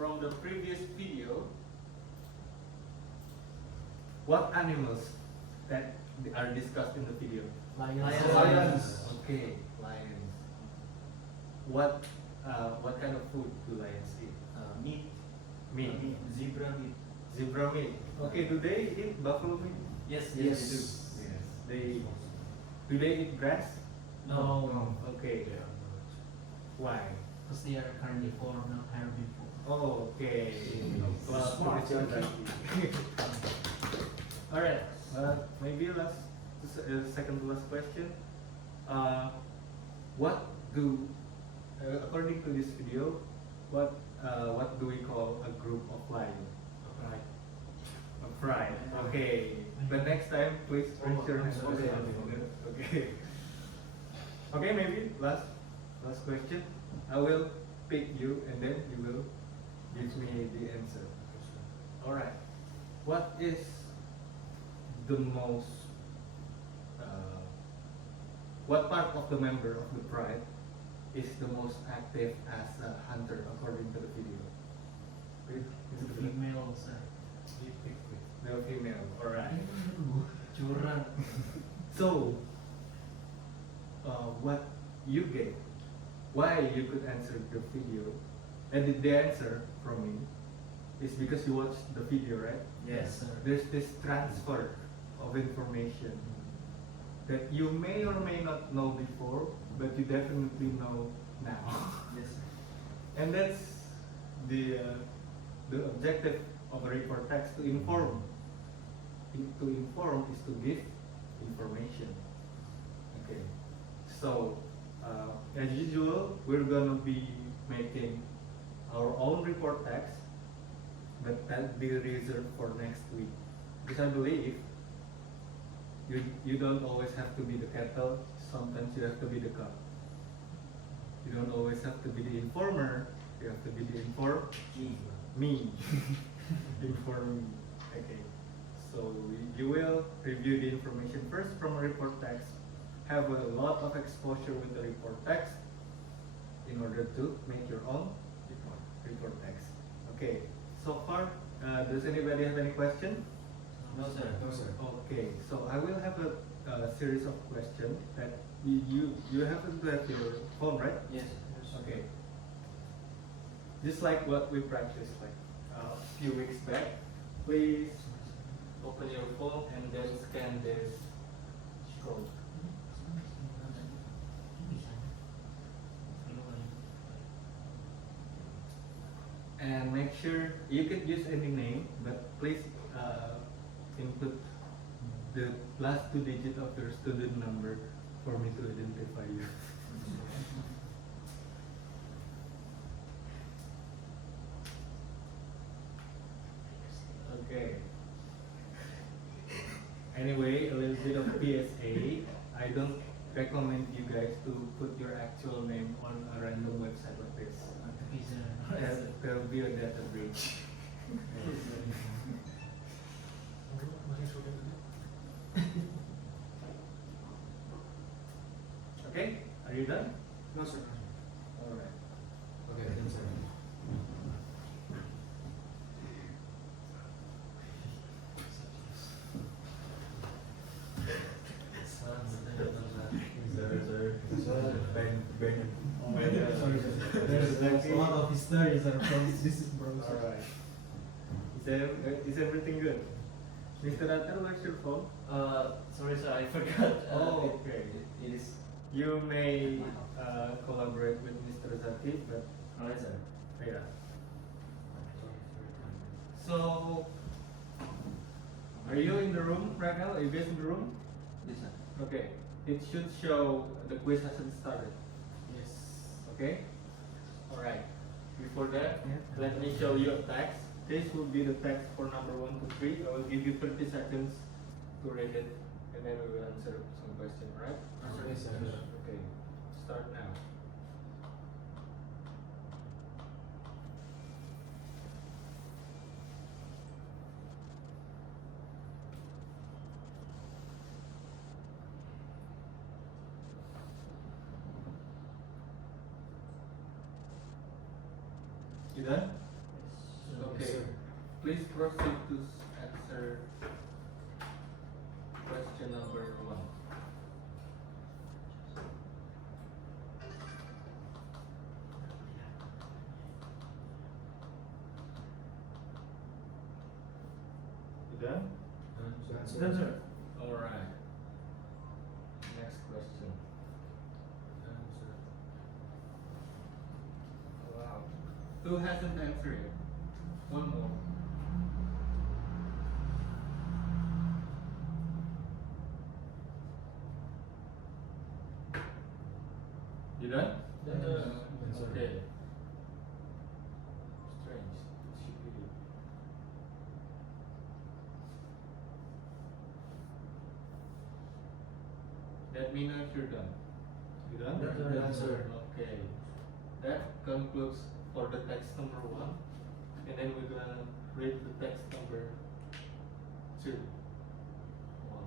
from the previous video, what animals that are discussed in the video? Lions. Okay, lions. What kind of food do lions eat? Meat. Meat. Zebra meat. Zebra meat. Okay, do they eat buffalo meat? Yes, Yes. yes, Yes. Do they eat grass? they do. No. Okay. Why? Because they are carnivore, not herbivore. Oh, okay. Well, Smart. all right. Maybe second to last question. What do, according to this video, what do we call a group of lions? Right. A pride. Okay. The next time, please raise your hand. Okay. Okay. Okay. Maybe last question. I will pick you, and then you will give me the answer. All right. What is the most? What part of the member of the pride is the most active as a hunter according to the video? The female, sir. Male, female. All right. Curang. So, what you get? Why you could answer the video, and the answer from me is because you watched the video, right? Yes. sir. There's this transfer of information that you may or may not know before, but you definitely know now. Yes. And that's the objective of a report text, to inform. To inform is to give information. Okay. So, as usual, we're gonna be making our own report text, but that'll be reserved for next week. Because I believe you don't always have to be the cattle, sometimes you have to be the cow. You don't always have to be the informer, you have to be the me. Inform me. Okay. So you will review the information first from a report text, have a lot of exposure with the report text in order to make your own report text. Okay. So far, does anybody have any question? No, sir. No, sir. Okay, so I will have a series of questions that you happen to have your phone, right? Yes. Okay. Just like what we practiced like a few weeks back, please open your phone and then scan this code. And make sure you could use any name, but please input the last two digits of your student number for me to identify you. Okay. Anyway, a little bit of PSA. I don't recommend you guys to put your actual name on a random website like this. There will be a data breach. Okay, are you done? No, sir. All right. Okay, sir. There's a lot of histories are from this is All right. Is everything good? Mr. Atal, where's your phone? Sorry, sir, I forgot. Oh, okay. It is. You may collaborate with Mr. Zaki, but Alright, sir. yeah. So, are you in the room right now? Are you guys in the room? Yes, sir. Okay. It should show the quiz hasn't started. Yes. Okay? Alright. Before that, let me show you a text. This will be the text for number 1 to 3. I will give you 30 seconds to read it, and then we will answer some questions, right? Yes, sir. Okay. Start now. You done? Please proceed to answer question number 1. You done? Done, sir. Alright. Next question. Wow. 2 hasn't answered yet. 1 more. You done? Done, sir. Okay. Strange. It should be you. Let me know if you're done. You done? Done, sir. Okay. That concludes for the text number 1. And then we're gonna read the text number 2. Wow.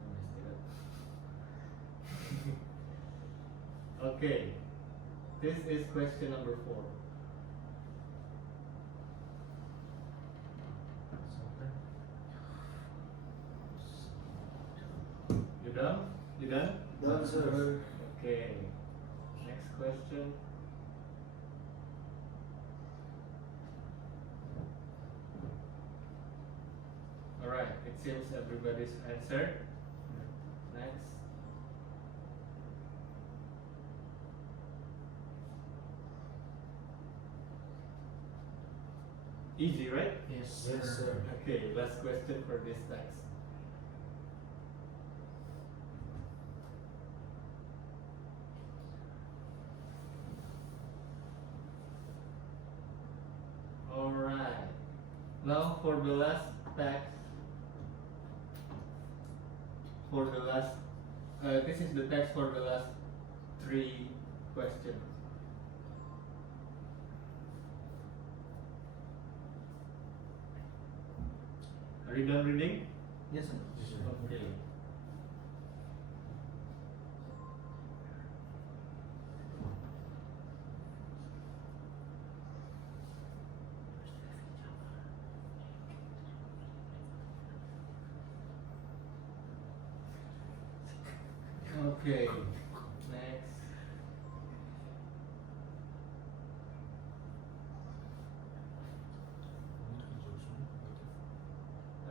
I messed it up. Okay. This is question number 4. You done? You done? Done, sir. Okay. Next question. Alright, it seems everybody's answered. Next. Easy, right? Yes, Yes, sir. Okay, last question for this text. Alright. Now for the last text. This is the text for the last 3 questions. Are you done reading? Yes, sir. Okay. Okay. Next.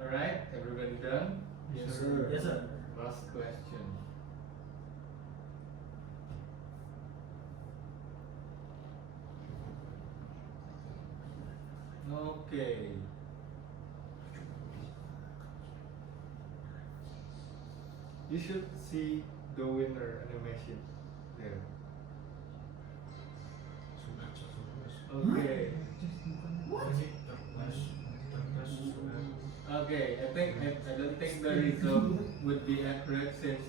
Alright, everybody done? Yes, sir. Yes, sir. Last question. Okay. You should see the winner animation there. Okay. Okay, I don't think the result would be accurate since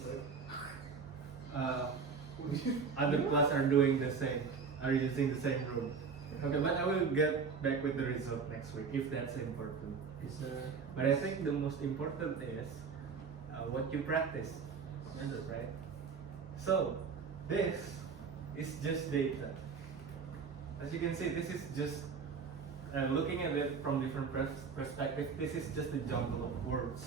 other class are doing the same, are using the same rule. Okay, but I will get back with the result next week if that's important. Yes, sir. But I think the most important is what you practice, right? So this is just data. As you can see, this is just looking at it from different perspective. This is just a jumble of words,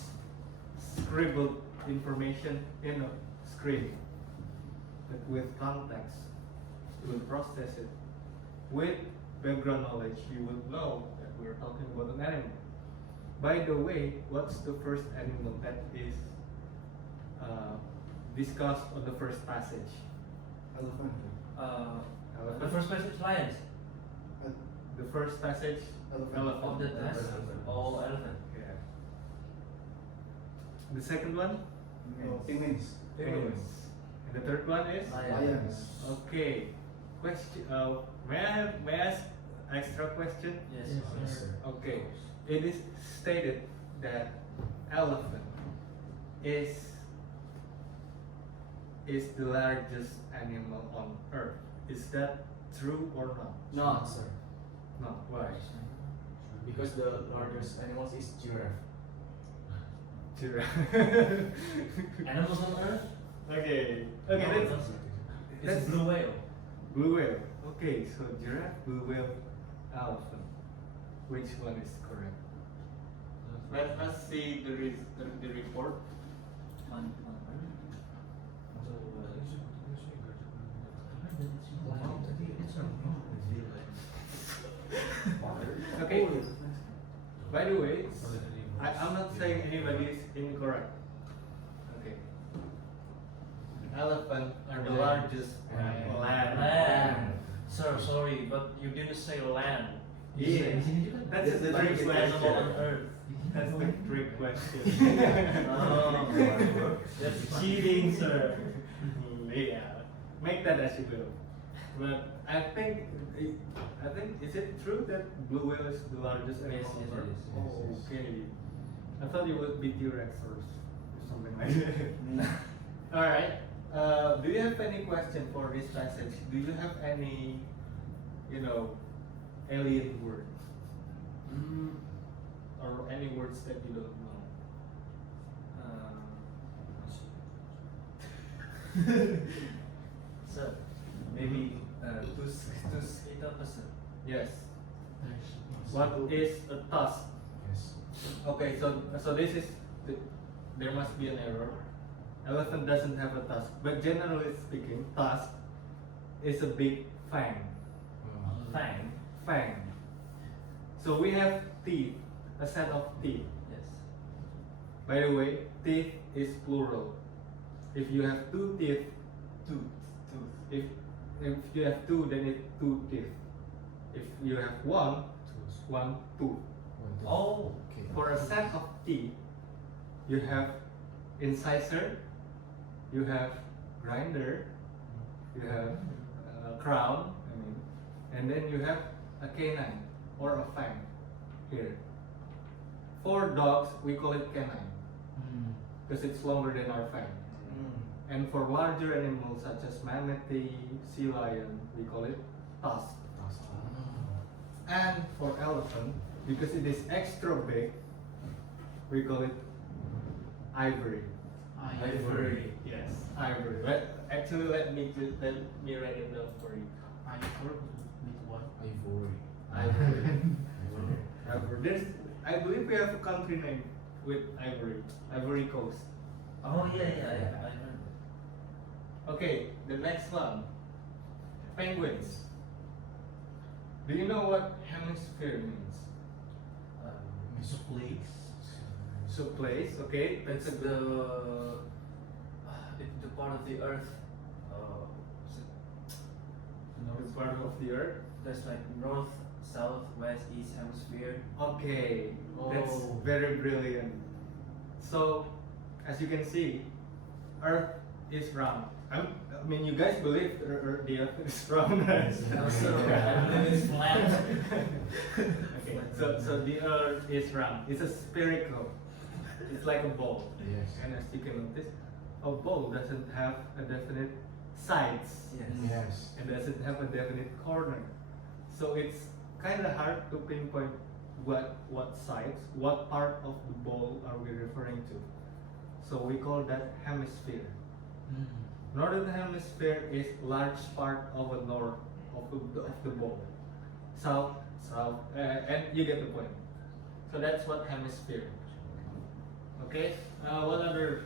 scribbled information in a screen. But with context, you will process it. With background knowledge, you will know that we're talking about an animal. By the way, what's the first animal that is discussed on the first passage? Elephant. Elephant? The first passage, lions. The first passage, elephant. Of the test, all elephant. Yeah. The second one, Penguins. penguins. And the third one is Lions. okay. Question. May I ask extra question? Yes, Yes, sir. Okay. It is stated that elephant is the largest animal on earth. Is that true or not? No, sir. No. Why? Because the largest animals is giraffe. Giraffe. Animals on earth? Okay. No, Okay. it's That's blue whale. blue whale. Okay. So giraffe, blue whale, elephant. which one is correct. Let's see the report. On Earth. Okay. By the way, I'm not saying anybody is incorrect. Okay. Elephant are the largest land. Land. Sir, sorry, but you didn't say land. You Yeah, said that's the trick animal on question. Earth. That's the trick question. Oh, that's cheating, sir. Yeah, make that as you will. But I think is it true that blue whale is the largest animal Yes, yes, on Earth? it is. Oh, Yes, yes. okay. I thought it would be T-Rex or something like that. All right. Do you have any question for this passage? Do you have any, alien words or any words that you don't know? Sir, maybe tus itu apa sir? Yes. What is a tusk? Yes. Okay, so this is there must be an error. Elephant doesn't have a tusk, but generally speaking, tusk is a big fang. Fang. Fang. So we have teeth, a set of teeth. Yes. By the way, teeth is plural. If you have two teeth, Tooth. if you have two, then it's two teeth. If you have one tooth. Oh. Okay. For a set of teeth, you have incisor, you have grinder, you have crown, and then you have a canine or a fang here. For dogs, we call it canine because it's longer than our fang. And for larger animals such as manatee, sea lion, we call it tusk. And for elephant, because it is extra big, we call it ivory. Ivory. Yes, ivory. Let me write it down for you. Ivory. Ivory. Ivory. I believe we have a country name with ivory. Ivory Coast. Oh yeah. I heard. Okay, the next one. Penguins. Do you know what hemisphere means? So place, okay. It's That's a good. the part of the Earth. It's part of the earth. There's like north, south, west, east hemisphere. Okay, that's Oh. very brilliant. So, as you can see, Earth is round. I mean, you guys believe the Earth is round, right? Also, I believe it's flat. Okay, so the Earth is round. It's a spherical. It's like a ball. Yes. And as you can notice, a ball doesn't have a definite sides Yes. and doesn't have a definite corner. So it's kind of hard to pinpoint what sides, what part of the ball are we referring to. So we call that hemisphere. Northern hemisphere is large part of a north of the ball. South, and you get the point. So that's what hemisphere. Okay. What other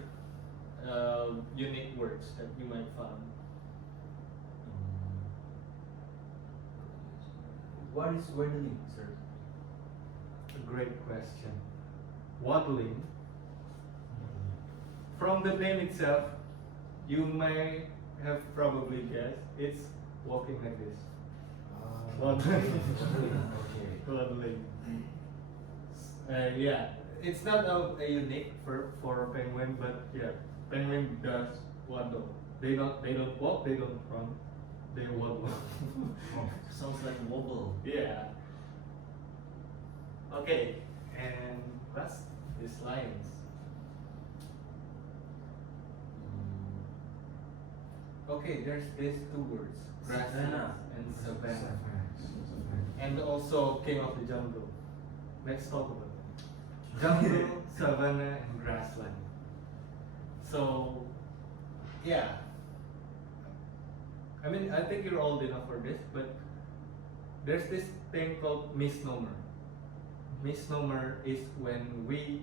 unique words that you might find? What is waddling, sir? A great question. Waddling. From the name itself, you may have probably guessed it's walking like this. Waddling. Okay. Waddling. Yeah, it's not a unique for a penguin, but yeah, penguin does waddle. They don't walk, they don't run, they waddle. Sounds like wobble. Yeah. Okay, and last is lions. Okay, there's these two words, grasslands Savannah. and savannah, and also king of the jungle. Let's talk about it. Jungle, savannah, and grassland. So, yeah. I mean, I think you're old enough for this, but there's this thing called misnomer. misnomer is when we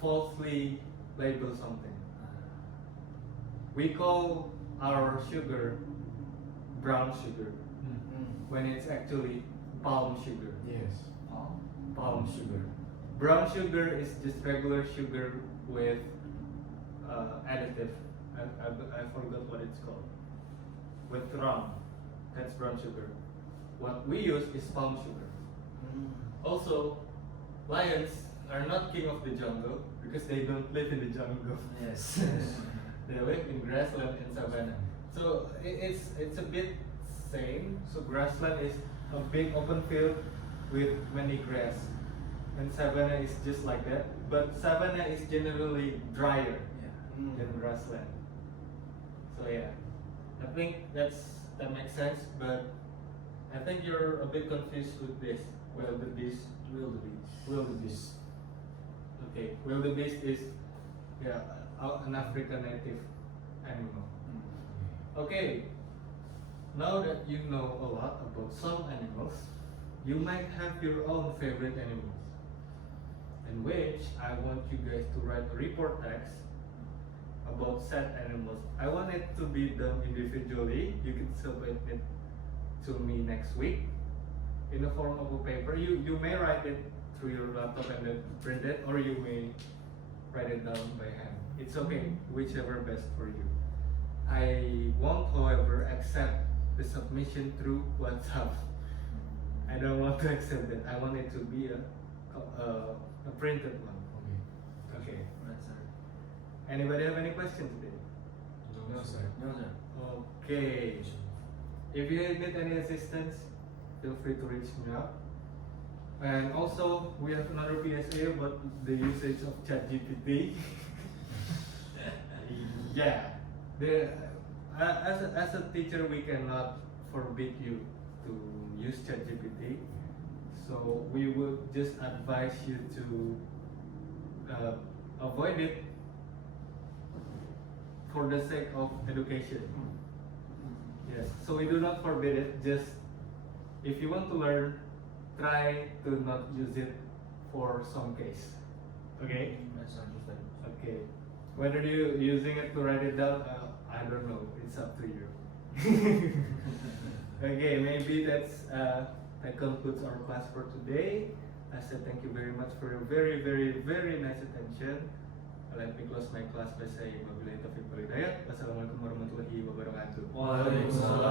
falsely label something. We call our sugar brown sugar when it's actually palm sugar. Yes. Palm sugar. Brown sugar is just regular sugar with additive. I forgot what it's called. With rum. That's brown sugar. What we use is palm sugar. Also, lions are not king of the jungle because they don't live in the jungle. Yes. They live in grassland and savanna. So it's a bit same. So grassland is a big open field with many grass, and savanna is just like that. But savanna is generally drier than grassland. So yeah, I think that makes sense. But I think you're a bit confused with this. Wildebeest. Okay, wildebeest is an African native animal. Okay, now that you know a lot about some animals, you might have your own favorite animals, in which I want you guys to write a report text about said animals. I want it to be done individually. You can submit it to me next week in the form of a paper. You may write it through your laptop and then print it, or you may write it down by hand. It's okay, whichever best for you. I won't, however, accept the submission through WhatsApp. I don't want to accept that. I want it to be a printed one. Okay. Right, sir. Anybody have any questions today? No, sir. No, sir. Okay. If you need any assistance, feel free to reach me out. And also, we have another PSA about the usage of ChatGPT. Yeah, as a teacher, we cannot forbid you to use ChatGPT. So we would just advise you to avoid it for the sake of education. Yes, so we do not forbid it. Just if you want to learn, try to not use it for some case. Okay. Right, sir. Just like Okay. Whether you're using it to write it down, I don't know. It's up to you. Okay, maybe that concludes our class for today. I said thank you very much for your very, very, very nice attention. Let me close my class by saying wabillahi taufiq wal hidayah. Wassalamualaikum warahmatullahi wabarakatuh. Waalaikumsalam.